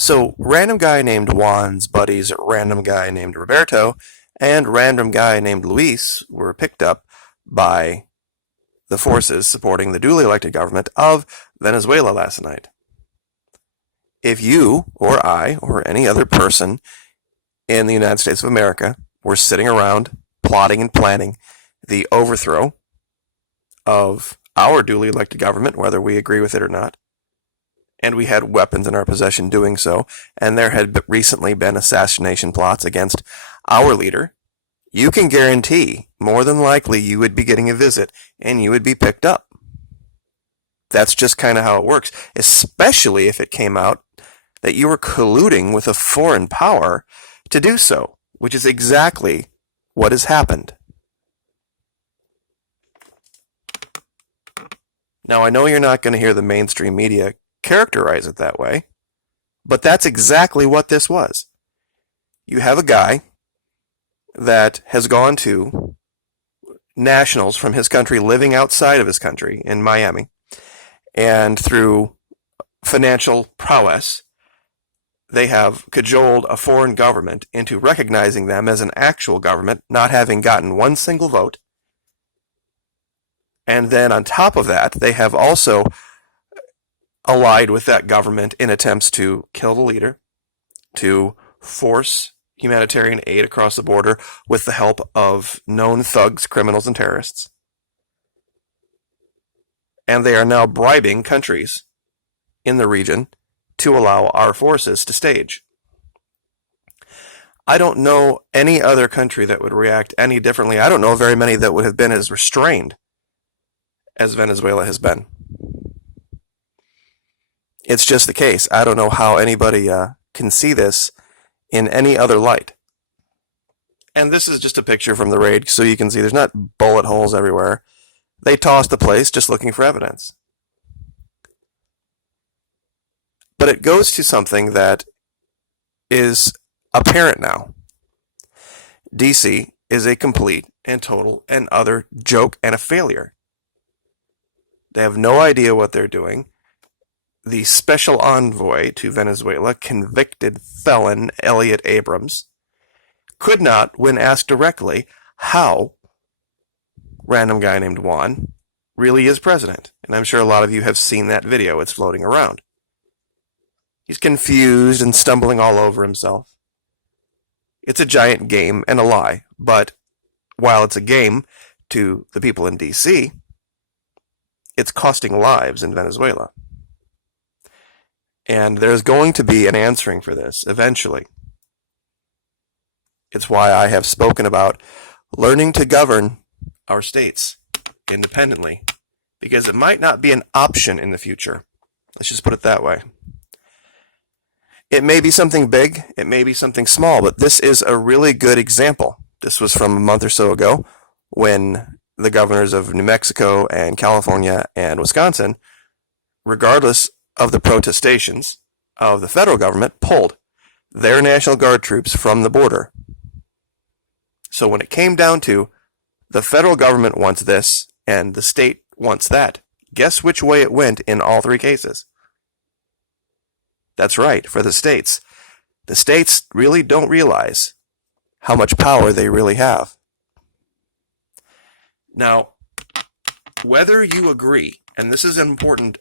So, random guy named Juan's buddies, random guy named Roberto, and random guy named Luis were picked up by the forces supporting the duly elected government of Venezuela last night. If you or I or any other person in the United States of America were sitting around plotting and planning the overthrow of our duly elected government, whether we agree with it or not, and we had weapons in our possession doing so, and there had recently been assassination plots against our leader, you can guarantee more than likely you would be getting a visit and you would be picked up. That's just kind of how it works, especially if it came out that you were colluding with a foreign power to do so, which is exactly what has happened. Now, I know you're not going to hear the mainstream media characterize it that way, but that's exactly what this was. You have a guy that has gone to nationals from his country living outside of his country in Miami, and through financial prowess, they have cajoled a foreign government into recognizing them as an actual government, not having gotten one single vote. And then on top of that, they have also allied with that government in attempts to kill the leader, to force humanitarian aid across the border with the help of known thugs, criminals, and terrorists. And they are now bribing countries in the region to allow our forces to stage. I don't know any other country that would react any differently. I don't know very many that would have been as restrained as Venezuela has been. It's just the case. I don't know how anybody can see this in any other light. And this is just a picture from the raid, so you can see there's not bullet holes everywhere. They tossed the place just looking for evidence. But it goes to something that is apparent now. DC is a complete and total and utter joke and a failure. They have no idea what they're doing. The special envoy to Venezuela, convicted felon Elliot Abrams, could not, when asked directly how random guy named Juan really is president. And I'm sure a lot of you have seen that video. It's floating around. He's confused and stumbling all over himself. It's a giant game and a lie. But while it's a game to the people in D.C., it's costing lives in Venezuela. And there's going to be an answering for this eventually. It's why I have spoken about learning to govern our states independently, because it might not be an option in the future. Let's just put it that way. It may be something big, it may be something small, but this is a really good example. This was from a month or so ago when the governors of New Mexico and California and Wisconsin, regardless of the protestations of the federal government, pulled their National Guard troops from the border. So when it came down to the federal government wants this and the state wants that, guess which way it went in all three cases? That's right, for the states. The states really don't realize how much power they really have. Now, whether you agree, and this is an important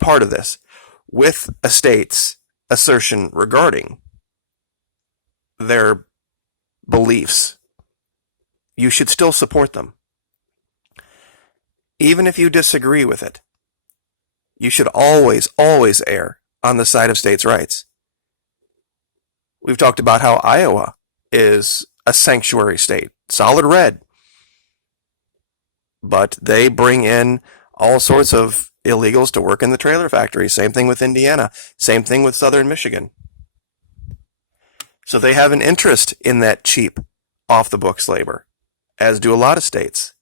part of this, with a state's assertion regarding their beliefs, you should still support them. Even if you disagree with it, you should always, always err on the side of states' rights. We've talked about how Iowa is a sanctuary state, solid red, but they bring in all sorts of illegals to work in the trailer factory. Same thing with Indiana. Same thing with southern Michigan. So they have an interest in that cheap, off-the-books labor, as do a lot of states.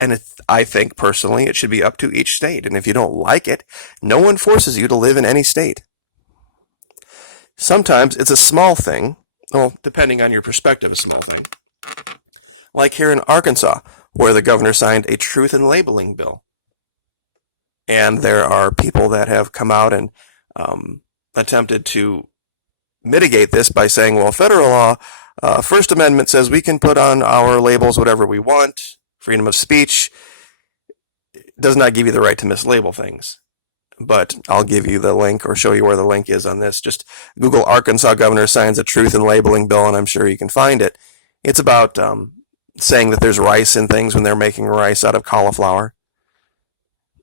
And I think, personally, it should be up to each state. And if you don't like it, no one forces you to live in any state. Sometimes it's a small thing, well, depending on your perspective, a small thing. Like here in Arkansas, where the governor signed a truth in labeling bill. And there are people that have come out and attempted to mitigate this by saying, well, federal law, First Amendment says we can put on our labels whatever we want. Freedom of speech does not give you the right to mislabel things. But I'll give you the link or show you where the link is on this. Just Google Arkansas governor signs a truth in labeling bill, and I'm sure you can find it. It's about saying that there's rice in things when they're making rice out of cauliflower.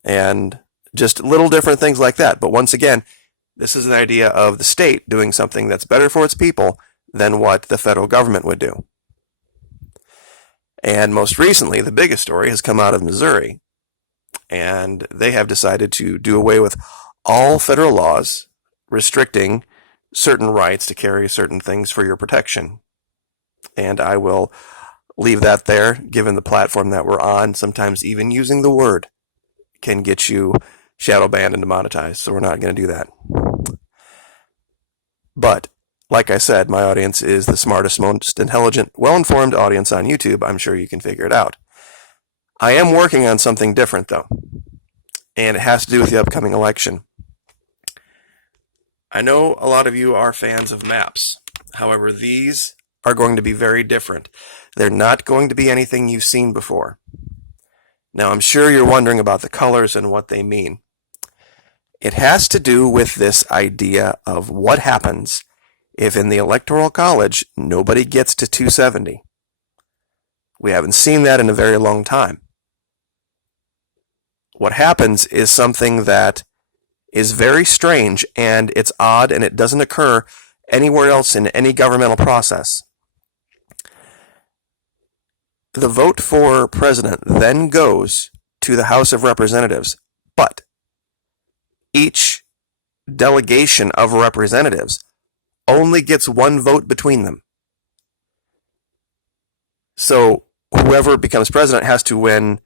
And just little different things like that. But once again, this is an idea of the state doing something that's better for its people than what the federal government would do. And most recently, the biggest story has come out of Missouri. And they have decided to do away with all federal laws restricting certain rights to carry certain things for your protection. And I will leave that there, given the platform that we're on. Sometimes even using the word can get you shadow banned and demonetized, so we're not going to do that. But, like I said, my audience is the smartest, most intelligent, well-informed audience on YouTube. I'm sure you can figure it out. I am working on something different, though, and it has to do with the upcoming election. I know a lot of you are fans of maps. However, these are going to be very different. They're not going to be anything you've seen before. Now, I'm sure you're wondering about the colors and what they mean. It has to do with this idea of what happens if in the Electoral College nobody gets to 270. We haven't seen that in a very long time. What happens is something that is very strange, and it's odd, and it doesn't occur anywhere else in any governmental process. The vote for president then goes to the House of Representatives, but each delegation of representatives only gets one vote between them. So whoever becomes president has to win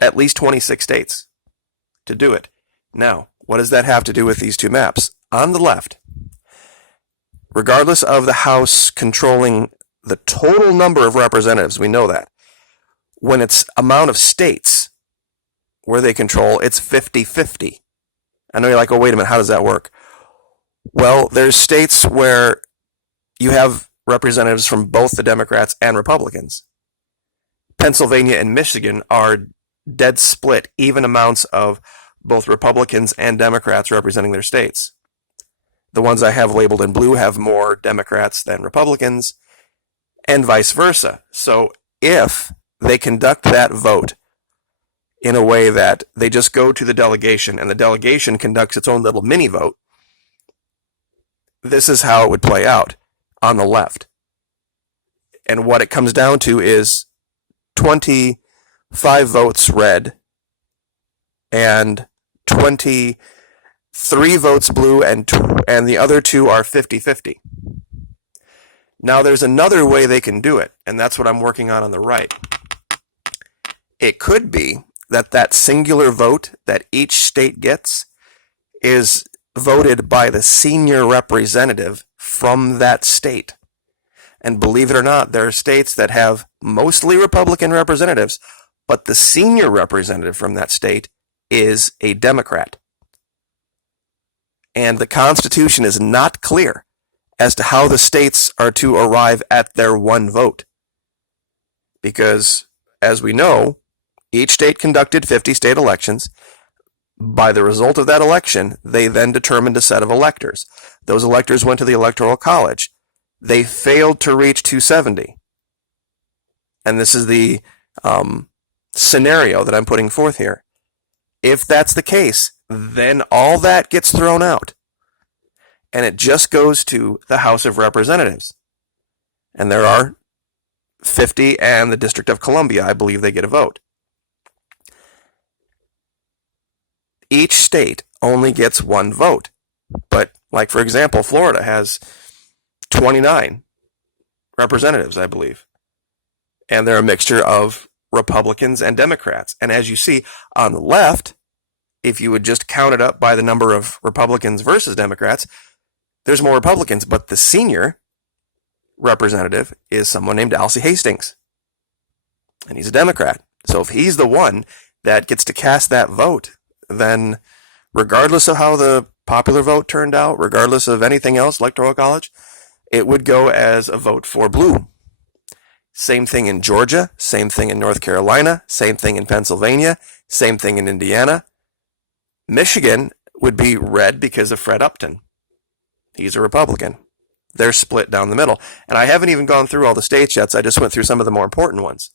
at least 26 states to do it. Now, what does that have to do with these two maps? On the left, regardless of the House controlling the total number of representatives, we know that. When it's amount of states where they control, it's 50-50. I know you're like, oh, wait a minute, how does that work? Well, there's states where you have representatives from both the Democrats and Republicans. Pennsylvania and Michigan are dead split, even amounts of both Republicans and Democrats representing their states. The ones I have labeled in blue have more Democrats than Republicans, and vice versa. So if they conduct that vote in a way that they just go to the delegation and the delegation conducts its own little mini vote, this is how it would play out on the left. And what it comes down to is 25 votes red and 23 votes blue, and the other two are 50-50. Now there's another way they can do it, and that's what I'm working on the right. It could be that singular vote that each state gets is voted by the senior representative from that state. And believe it or not, there are states that have mostly Republican representatives, but the senior representative from that state is a Democrat. And the Constitution is not clear as to how the states are to arrive at their one vote. Because, as we know, each state conducted 50 state elections. By the result of that election, they then determined a set of electors. Those electors went to the Electoral College. They failed to reach 270. And this is the scenario that I'm putting forth here. If that's the case, then all that gets thrown out. And it just goes to the House of Representatives. And there are 50, and the District of Columbia, I believe they get a vote. Each state only gets one vote. But, like, for example, Florida has 29 representatives, I believe. And they're a mixture of Republicans and Democrats. And as you see on the left, if you would just count it up by the number of Republicans versus Democrats, there's more Republicans, but the senior representative is someone named Alcee Hastings. And he's a Democrat. So if he's the one that gets to cast that vote, then regardless of how the popular vote turned out, regardless of anything else, Electoral College, it would go as a vote for blue. Same thing in Georgia, same thing in North Carolina, same thing in Pennsylvania, same thing in Indiana. Michigan would be red because of Fred Upton. He's a Republican. They're split down the middle. And I haven't even gone through all the states yet, so I just went through some of the more important ones.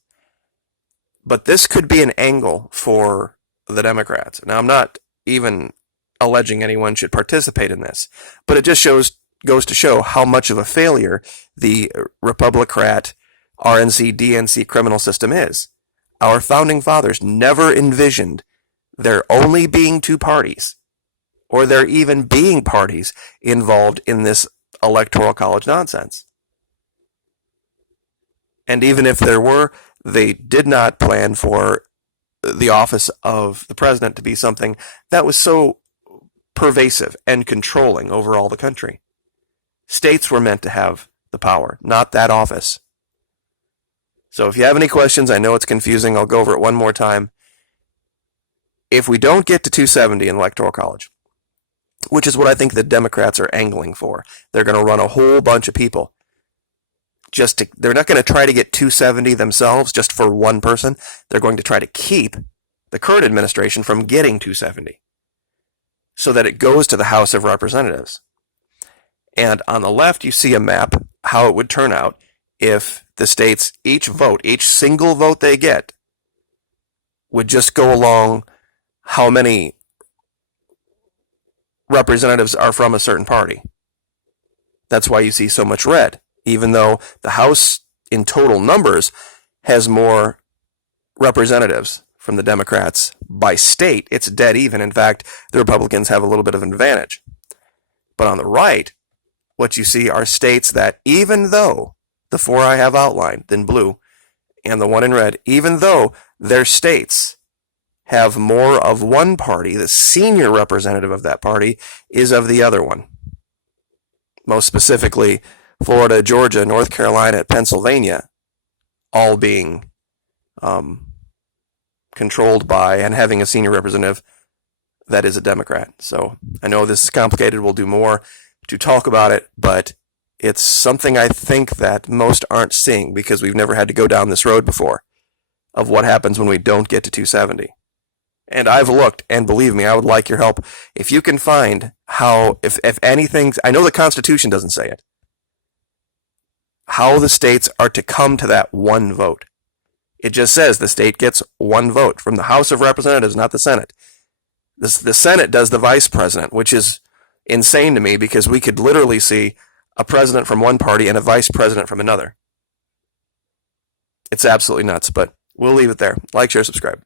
But this could be an angle for the Democrats. Now, I'm not even alleging anyone should participate in this, but it just goes to show how much of a failure the Republican RNC DNC criminal system is. Our founding fathers never envisioned there only being two parties, or there even being parties involved in this electoral college nonsense. And even if there were, they did not plan for the office of the president to be something that was so pervasive and controlling over all the country. States were meant to have the power, not that office. So if you have any questions, I know it's confusing, I'll go over it one more time. If we don't get to 270 in Electoral College, which is what I think the Democrats are angling for, they're going to run a whole bunch of people. They're not going to try to get 270 themselves just for one person. They're going to try to keep the current administration from getting 270 so that it goes to the House of Representatives. And on the left, you see a map, how it would turn out if the states, each single vote they get, would just go along how many representatives are from a certain party. That's why you see so much red, even though the House in total numbers has more representatives from the Democrats by state. It's dead even. In fact, the Republicans have a little bit of an advantage. But on the right, what you see are states that, even though the four I have outlined in blue and the one in red, even though their states have more of one party, the senior representative of that party is of the other one. Most specifically, Florida, Georgia, North Carolina, Pennsylvania, all being controlled by and having a senior representative that is a Democrat. So I know this is complicated. We'll do more to talk about it, but it's something I think that most aren't seeing because we've never had to go down this road before of what happens when we don't get to 270. And I've looked, and believe me, I would like your help. If you can find how, if anything, I know the Constitution doesn't say it, how the states are to come to that one vote. It just says the state gets one vote from the House of Representatives, not the Senate. The Senate does the vice president, which is insane to me because we could literally see a president from one party and a vice president from another. It's absolutely nuts, but we'll leave it there. Like, share, subscribe.